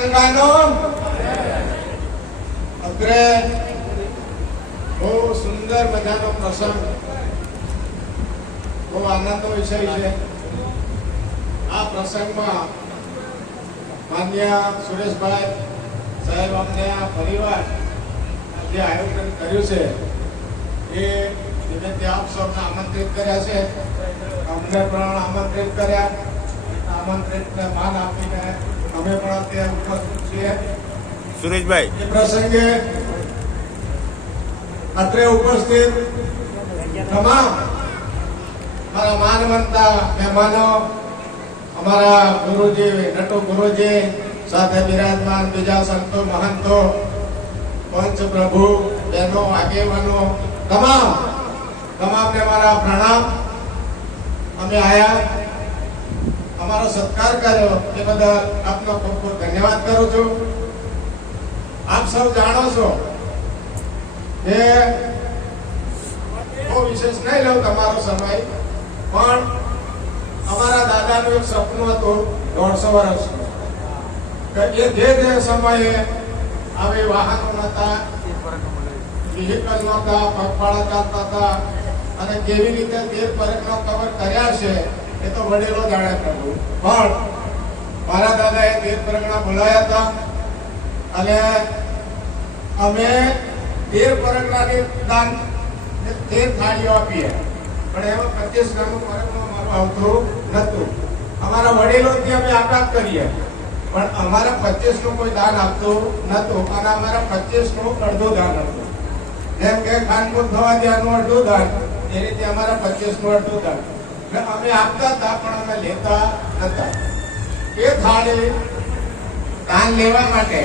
ગંગાનો અત્રે બહુ સુંદર મજાનો પ્રસંગ, બહુ આનંદનો વિષય છે. આ પ્રસંગમાં માન્ય સુરેશભાઈ સાહેબ અમને આ પરિવાર જે આયોજન કર્યું છે એ નિમિત્તે આપ સૌને આમંત્રિત કર્યા છે. અમને પણ આમંત્રિત કર્યા. આમંત્રિતને માન આપીને અમે પણ અત્યારે ઉપસ્થિત છીએ. સુરેશભાઈ, એ પ્રસંગે અત્રે ઉપસ્થિત તમામ મારા માનવંતા મહેમાનો, અમારા ગુરુજી, નટુ ગુરુજી, સાથે બિરાજમાન બીજા સંતો મહંતો, પંચ પ્રભુ, બહેનો, આગેવાનો, તમામને મારા પ્રણામ. અમે આયા, અમારો સત્કાર કર્યો એ બદલ આપનો ખૂબ ખૂબ ધન્યવાદ કરું છું. આપ સૌ જાણો છો કે બહુ વિશેષ નહીં લઉં તમારો સમય, પણ અમારા દાદાનું એક સપનું હતું 150 વર્ષનું, કે જે સમયે આવી વાહનો નહોતા, વ્હીકલ નહોતા, પગપાળા ચાલતા હતા, અને કેવી રીતે 13 પરગણો કવર કર્યા છે એ તો વડીલો જાણે પ્રભુ. પણ મારા દાદાએ 13 પરગણા બોલાયા હતા અને અમે 13 પરગણાની દાન 13 થાળીઓ આપીએ, પણ એમાં 25 ગ્રામનું પરગણું અમારું આવતું નહોતું. અમારા વડીલોથી અમે આપ્યા કરીએ, પણ અમારા 25 નું કોઈ દાન આપતું નહોતું, અને અમારા 25 નું અડધું દાન હતું. જેમ કે ખાનપુર થવા દેવાનું અડધું દાન, એ રીતે અમારા 25 નું અડધું દાન. અમે આપતા હતા પણ અમે લેતા નતા. એ થાળી દાન લેવા માટે,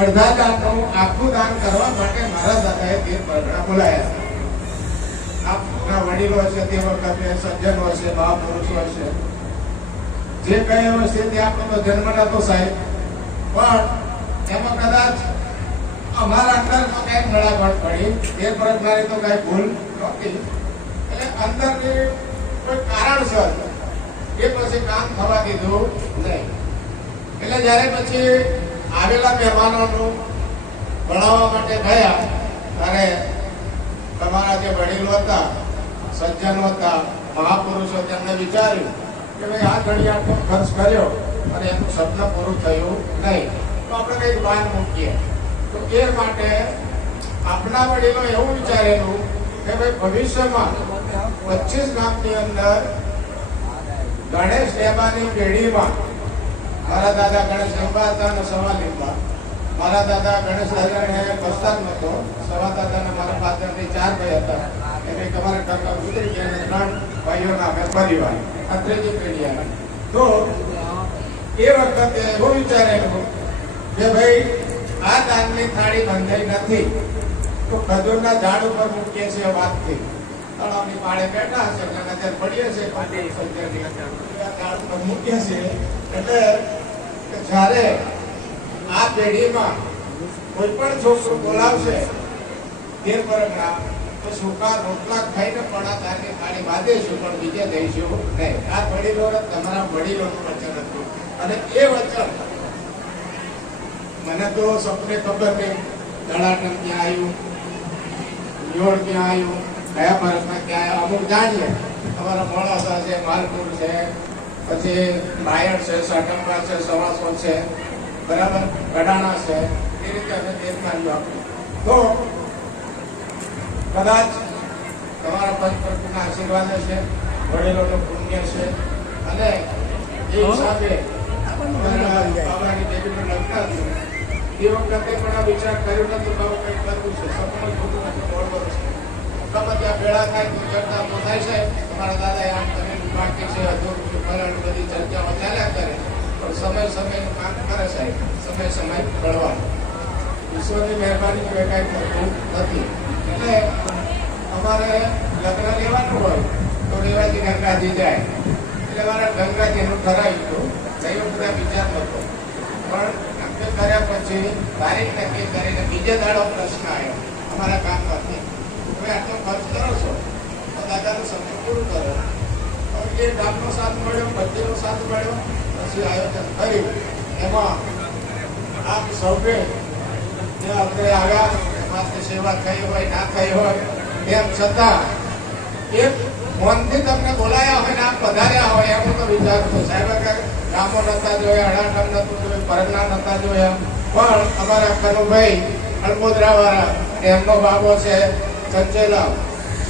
અડધા દાનનું આખું દાન કરવા માટે મારા દાદાએ 13 પરગણા બોલાયા. આપના વડીલો છે, તે વખતે સજ્જનો છે, મહાપુરુષો છે, જે કઈ હશે તે આપણો જન્મ નતો સાહેબ, પણ એમાં કદાચ અમારા અંદર તો કઈ નળાગડ પડી, 13 પરગણાની તો કઈ ભૂલ નહોતી. એટલે અંદરની કોઈ કારણસર એ પછી કામ થવા દીધું નહીં. એટલે જયારે પછી આવેલા મહેમાનોનું ભણાવવા માટે ગયા, ત્યારે તમારા જે વડીલો હતા, સજ્જનો હતા, મહાપુરુષો, તેમણે વિચાર્યું કે ભાઈ આ ઘડી આટલો ખર્ચ કર્યો અને એનું સપનું પૂરું થયું નહીં, તો આપણે કંઈક બાન મૂકીએ. તો એ માટે આપણા વડીલો એવું વિચારેલું કે ભાઈ ભવિષ્યમાં 25 ગામની અંદર ગણેશ લેવાની પેઢીમાં, મારા દાદા ગણેશ લેવા હતા અને સવા લીંબા, મારા દાદા ગણેશ દાદાને બસ્તાર નહોતો, સવા દાદાને મારા પાછળથી 4 ભાઈ હતા, એને તમારા કાકા ઉતરી ગયા, 3 ભાઈઓના અમે પરિવાર, આ ત્રીજી પેઢી આવી. તો એ વખતે એવું વિચારેલું કે ભાઈ આ દાનની થાળી બંધાઈ નથી, તો ખજૂરના ઝાડ ઉપર મૂકીએ છીએ વાતથી, તળાવની પાળે બેઠા છે, એટલે નજર પડીએ છીએ, પાટી ઝાડ ઉપર મૂકીએ છીએ. એટલે જ્યારે આ પેઢીમાં કોઈ પણ છોકરો બોલાવશે 13 પરગણા, તો સૂકા રોટલા ખાઈને પણ આ દાનની થાળી બાંધીશું, પણ બીજે જઈશું નહીં. આ વડીલો તમારા વડીલોનું વચન હતું, અને એ વચન મને તો સપને ખબર નહીં દડાટન ક્યાં આવ્યું, યોળ ક્યાં આવ્યું, કયા પરગણા ક્યાં આવ્યા, અમુક જાણીએ. તમારા મોડાસા છે, માલપુર છે, પછી નાયડ છે, સાટંબા છે, સવાસો છે, બરાબર, ગડાણા છે, એ રીતે અમે 13 થાળીઓ આપી. તો કદાચ તમારા પંચપ્રભુના આશીર્વાદ છે, વડીલોનું પુણ્ય છે, અને એ હિસાબે બાબાની દેવીનું લગ્ન હતું. એ વખતે પણ આ વિચાર કર્યો નથી, બાબુ કંઈક કરવું છે, સપનું જોતું નથી, મોડું છે. તમે ત્યાં ભેળા થાય તો ચર્ચા તો થાય છે, તમારા દાદાએ આમ કરેલું બાકી છે, અધૂરું છે, ફલાણું, બધી ચર્ચાઓ ચાલ્યા કરે, પણ સમયનું કામ કરે સાહેબ, સમય પડવાનું. ઈશ્વરની મહેરબાની સિવાય કાંઈ થતું નથી. એટલે અમારે લગ્ન લેવાનું હોય તો રેવાજી ગંગાજી જાય, એટલે મારા ગંગાજીનું ઠરાવ્યું હતું. કઈ વખતે વિચાર નહોતો, પણ નક્કી કર્યા પછી તારીખ નક્કી કરીને બીજે દાડો પ્રશ્ન આવ્યો અમારા કામમાંથી, હવે આટલો ખર્ચ કરો છો તો દાદાનું સપનું પૂરું કરો. હવે એ ગામનો સાથ મળ્યો, પતિનો સાથ મળ્યો, પછી આયોજન કર્યું. એમાં આપ સૌએ જે આપણે આવ્યા એમાંથી સેવા થઈ હોય ના થઈ હોય તેમ છતાં એક મનથી તમને બોલાયા હોય ને આપ પધાર્યા હોય એમ હું તો વિચારું છું. સાહેબ ગામો નતા જોયા, અડાઠમ નતું જોયું, પરગના નતા જોયા, પણ અમારા કનુભાઈ અણમોદરા વાળા એમનો બાબો છે સંજયલાલ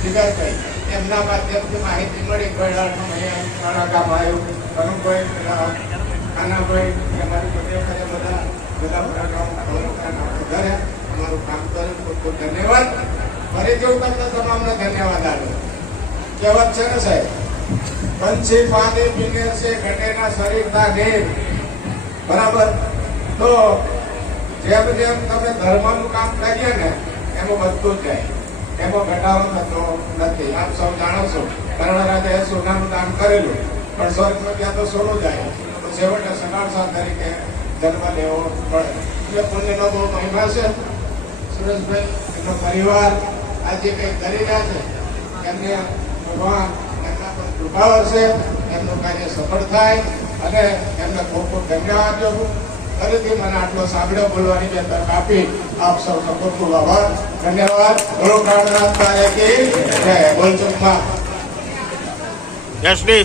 જીગરભાઈ, એમના માધ્યમથી માહિતી મળી કોઈ અડાઠમ અહીંયા ગામ આવ્યું. કનુભાઈ ખાનાભાઈ અમારી બધા પધાર્યા, અમારું કામ કર્યું. ખૂબ ખૂબ ધન્યવાદ. ફરીથી હું તમને તમામને ધન્યવાદ આપું. કહેવત છે ને સાહેબ, પંછી પાણી પીને છે ઘટેના શરીર ના નેર. બરાબર. તો જેમ જેમ તમે ધર્મનું કામ કરીએ ને એમાં બધું જાય, એમાં ઘટાડો થતો નથી. આપ સૌ જાણો છો કર્ણરાજાએ સોનાનું દાન કરેલું, પણ સ્વર્ગમાં ત્યાં તો સોનું જાય, તો છેવટે સગાળસા તરીકે જન્મ લેવો પડે. એટલે પુણ્યનો બહુ મહિમા છે. સુરેશભાઈ એમનો પરિવાર આજે કંઈ કરી રહ્યા છે, એમને ભગવાન એમના પર કૃપા વરસે, એમનું કાર્ય સફળ થાય અને એમને ખૂબ ખૂબ ધન્યવાદ આપું. ફરીથી મને આટલો સાંભળ્યો બોલવાની જે તક આપી આપ સૌનો ખૂબ ખૂબ આભાર, ધન્યવાદ. બોલો પ્રાણનાથ તારે કી જય. બોલ ચુમ્મા. યશડી.